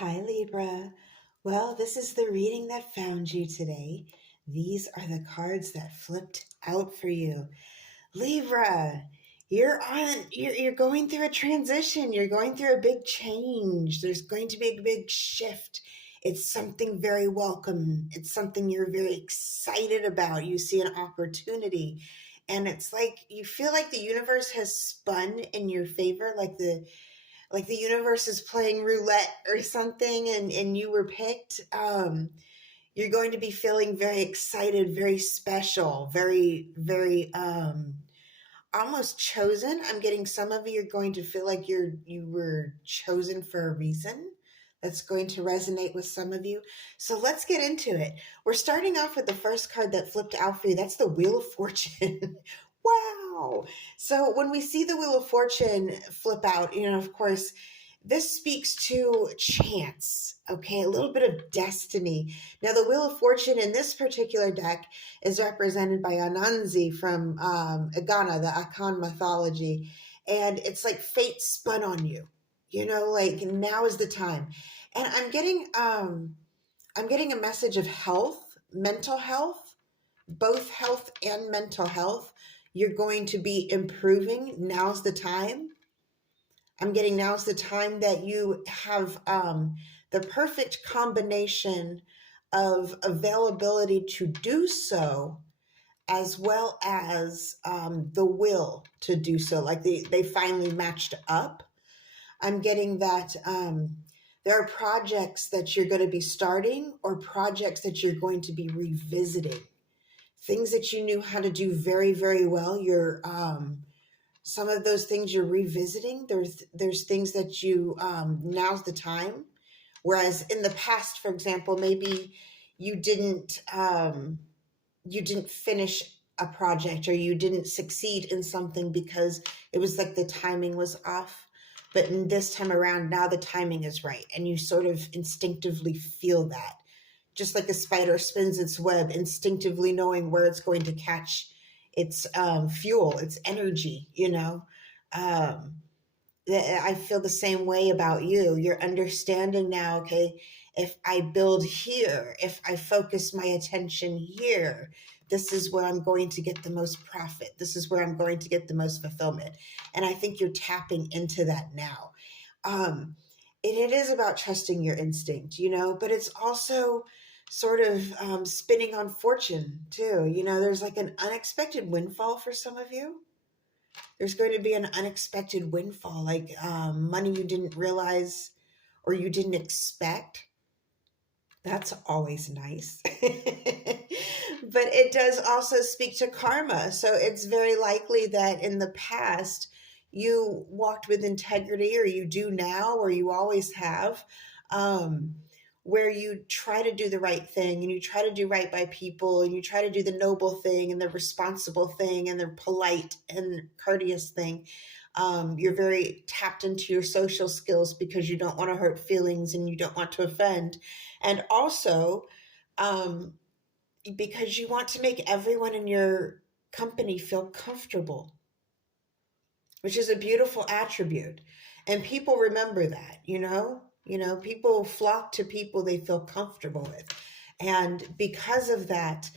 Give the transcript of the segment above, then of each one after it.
Hi, Libra. Well, this is the reading that found you today. These are the cards that flipped out for you. Libra, you're going through a transition. You're going through a big change. There's going to be a big shift. It's something very welcome. It's something you're very excited about. You see an opportunity. And it's like you feel like the universe has spun in your favor, like the universe is playing roulette or something, and you were picked. You're going to be feeling very excited, very special, very almost chosen. I'm getting some of you are going to feel like you were chosen for a reason. That's going to resonate with some of you. So let's get into it. We're starting off with the first card that flipped out for you. That's the Wheel of Fortune. Wow. So when we see the Wheel of Fortune flip out, of course, this speaks to chance, okay? A little bit of destiny. Now, the Wheel of Fortune in this particular deck is represented by Anansi from Ghana, the Akan mythology. And it's like fate spun on you, like now is the time. And I'm getting a message of health, mental health, both health and mental health. You're going to be improving. Now's the time. I'm getting now's the time that you have the perfect combination of availability to do so, as well as the will to do so. Like they finally matched up. I'm getting that there are projects that you're going to be starting or projects that you're going to be revisiting. Things that you knew how to do very, very well. Some of those things you're revisiting. There's things that you now's the time. Whereas in the past, for example, maybe you didn't finish a project or you didn't succeed in something because it was like the timing was off. But in this time around, now the timing is right, and you sort of instinctively feel that. Just like a spider spins its web, instinctively knowing where it's going to catch its fuel, its energy, I feel the same way about you. You're understanding now, okay, if I build here, if I focus my attention here, this is where I'm going to get the most profit. This is where I'm going to get the most fulfillment. And I think you're tapping into that now. It is about trusting your instinct, but it's also sort of spinning on fortune too. There's like an unexpected windfall for some of you. There's going to be an unexpected windfall, like money you didn't realize or you didn't expect. That's always nice. But it does also speak to karma. So it's very likely that in the past you walked with integrity, or you do now, or you always have, where you try to do the right thing and you try to do right by people and you try to do the noble thing and the responsible thing and the polite and courteous thing. You're very tapped into your social skills because you don't want to hurt feelings and you don't want to offend. And also, because you want to make everyone in your company feel comfortable, which is a beautiful attribute. And people remember that, people flock to people they feel comfortable with. And because of that,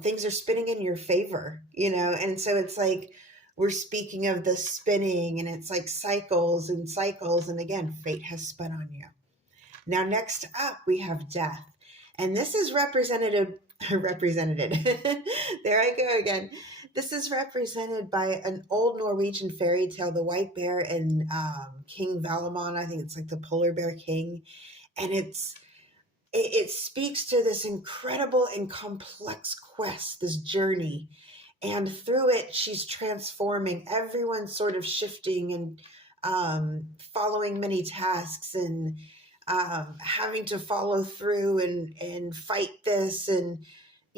things are spinning in your favor, and so it's like we're speaking of the spinning, and it's like cycles and cycles. And again, fate has spun on you. Now, next up, we have death. And this is represented. There I go again. This is represented by an old Norwegian fairy tale, The White Bear and King Valamon. I think it's like the Polar Bear King. And it speaks to this incredible and complex quest, this journey. And through it, she's transforming. Everyone's sort of shifting and following many tasks and having to follow through and fight this. And,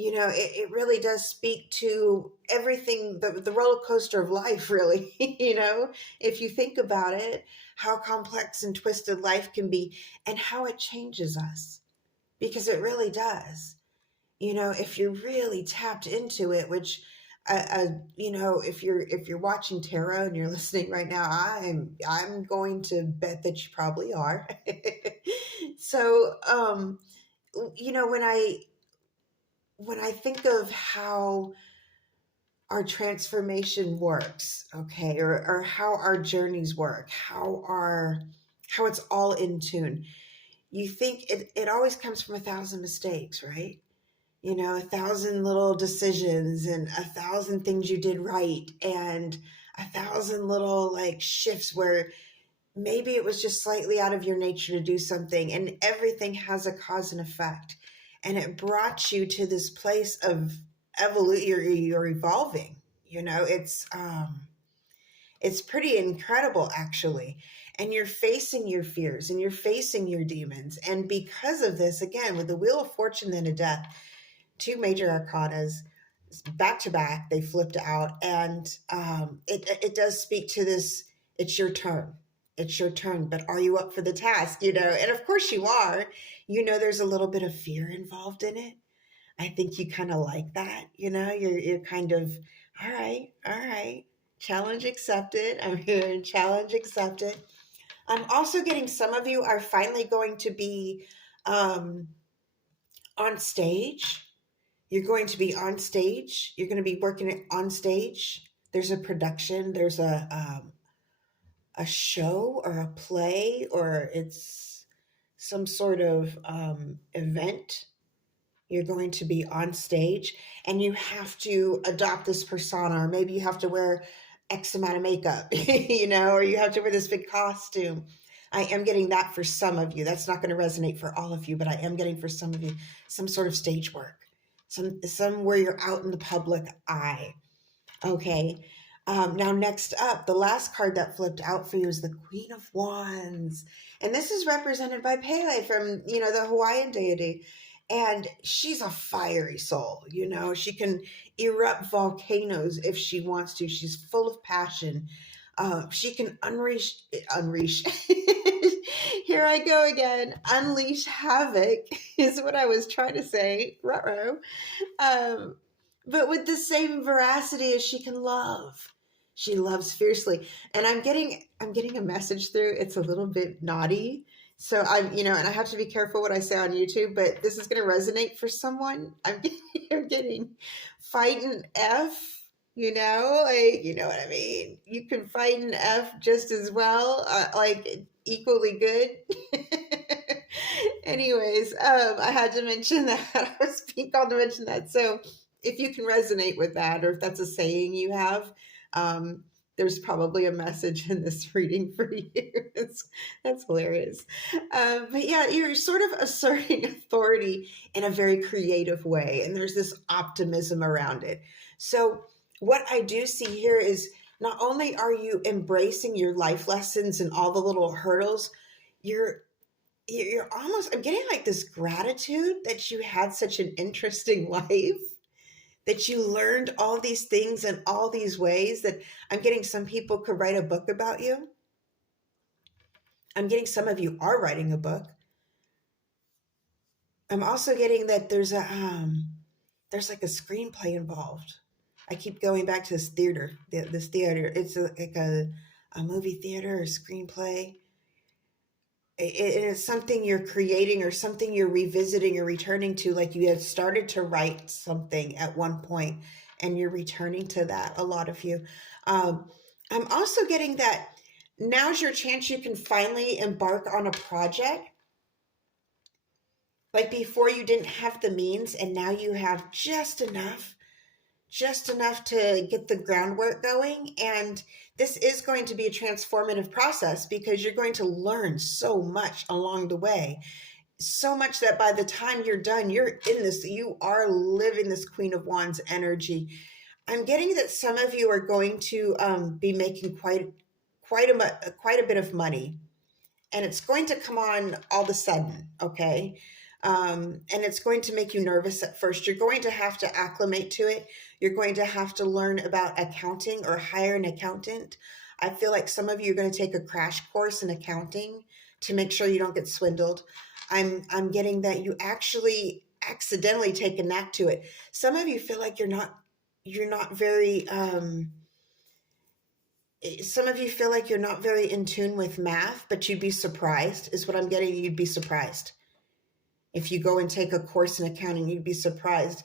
it really does speak to everything, the roller coaster of life, really, if you think about it, how complex and twisted life can be and how it changes us, because it really does. If you're really tapped into it, which if you're watching tarot and you're listening right now, I'm going to bet that you probably are. So, when I think of how our transformation works, okay, or how our journeys work, how it's all in tune. You think it always comes from 1,000 mistakes, right? 1,000 little decisions and 1,000 things you did right and 1,000 little like shifts where maybe it was just slightly out of your nature to do something, and everything has a cause and effect. And it brought you to this place of you're evolving. It's pretty incredible, actually. And you're facing your fears and you're facing your demons. And because of this, again, with the Wheel of Fortune and a Death, two major arcanas back to back, they flipped out. And it does speak to this. It's your turn. It's your turn. But are you up for the task? And of course you are. There's a little bit of fear involved in it. I think you kind of like that. You're kind of, all right, all right. Challenge accepted. I'm hearing challenge accepted. I'm also getting some of you are finally going to be on stage. You're going to be on stage. You're going to be working on stage. There's a production. There's a show or a play, or it's some sort of event. You're going to be on stage and you have to adopt this persona, or maybe you have to wear X amount of makeup, or you have to wear this big costume. I am getting that for some of you. That's not going to resonate for all of you, but I am getting for some of you some sort of stage work, some where you're out in the public eye. Okay. Now, next up, the last card that flipped out for you is the Queen of Wands. And this is represented by Pele from, the Hawaiian deity. And she's a fiery soul, She can erupt volcanoes if she wants to. She's full of passion. She can unleash. Here I go again. Unleash havoc is what I was trying to say. Ruh-roh. But with the same veracity as she can love. She loves fiercely. And I'm getting a message through. It's a little bit naughty. So and I have to be careful what I say on YouTube, but this is going to resonate for someone. I'm getting fight an F, you know what I mean? You can fight an F just as well, like equally good. Anyways, I had to mention that. I was being called to mention that. So if you can resonate with that, or if that's a saying you have, there's probably a message in this reading for you. That's hilarious. But yeah, you're sort of asserting authority in a very creative way, and there's this optimism around it. So what I do see here is not only are you embracing your life lessons and all the little hurdles, you're almost, I'm getting like this gratitude that you had such an interesting life, that you learned all these things in all these ways, that I'm getting some people could write a book about you. I'm getting some of you are writing a book. I'm also getting that there's like a screenplay involved. I keep going back to this theater. It's like a movie theater or screenplay. It is something you're creating or something you're revisiting or returning to, like you had started to write something at one point and you're returning to that, a lot of you. I'm also getting that now's your chance. You can finally embark on a project. Like before you didn't have the means, and now you have just enough to get the groundwork going. And this is going to be a transformative process because you're going to learn so much along the way. So much that by the time you're done, you're in this, you are living this Queen of Wands energy. I'm getting that some of you are going to be making quite a bit of money. And it's going to come on all of a sudden, okay? And it's going to make you nervous at first. You're going to have to acclimate to it. You're going to have to learn about accounting or hire an accountant. I feel like some of you are going to take a crash course in accounting to make sure you don't get swindled. I'm getting that you actually accidentally take a knack to it. Some of you feel like you're not very some of you feel like you're not very in tune with math, but you'd be surprised, is what I'm getting. You'd be surprised. If you go and take a course in accounting, you'd be surprised.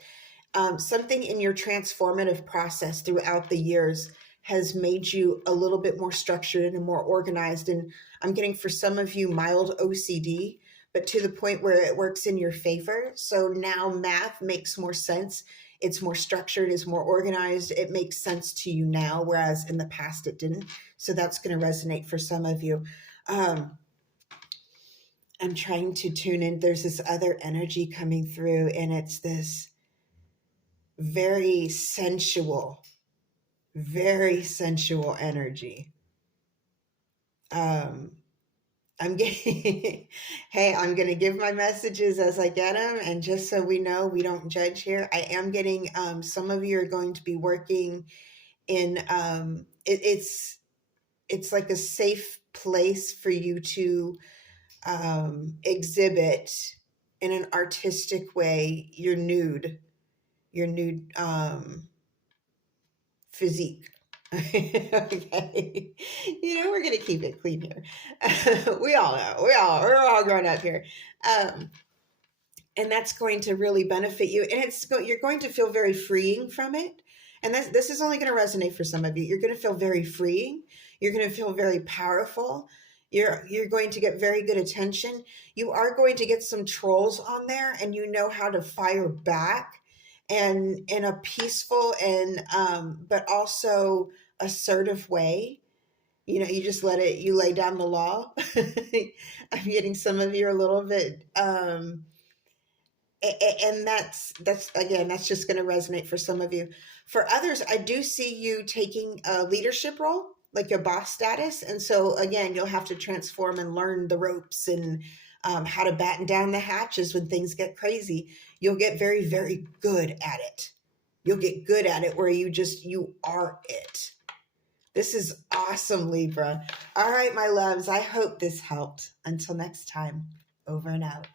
Something in your transformative process throughout the years has made you a little bit more structured and more organized. And I'm getting for some of you mild OCD, but to the point where it works in your favor. So now math makes more sense. It's more structured, it's more organized. It makes sense to you now, whereas in the past it didn't. So that's going to resonate for some of you. I'm trying to tune in. There's this other energy coming through, and it's this very sensual energy. I'm getting, hey, I'm going to give my messages as I get them. And just so we know, we don't judge here. I am getting, some of you are going to be working in, it's like a safe place for you to exhibit in an artistic way your nude physique. Okay. We're going to keep it clean here. We all know, we're all grown up here. And that's going to really benefit you. And you're going to feel very freeing from it. And this is only going to resonate for some of you. You're going to feel very freeing. You're going to feel very powerful. You're going to get very good attention. You are going to get some trolls on there, and you know how to fire back, and in a peaceful and but also assertive way. You just you lay down the law. I'm getting some of you a little bit and that's again, that's just going to resonate for some of you. For others, I do see you taking a leadership role, like your boss status. And so again, you'll have to transform and learn the ropes and how to batten down the hatches when things get crazy. You'll get very, very good at it. You'll get good at it where you are it. This is awesome, Libra. All right, my loves, I hope this helped. Until next time, over and out.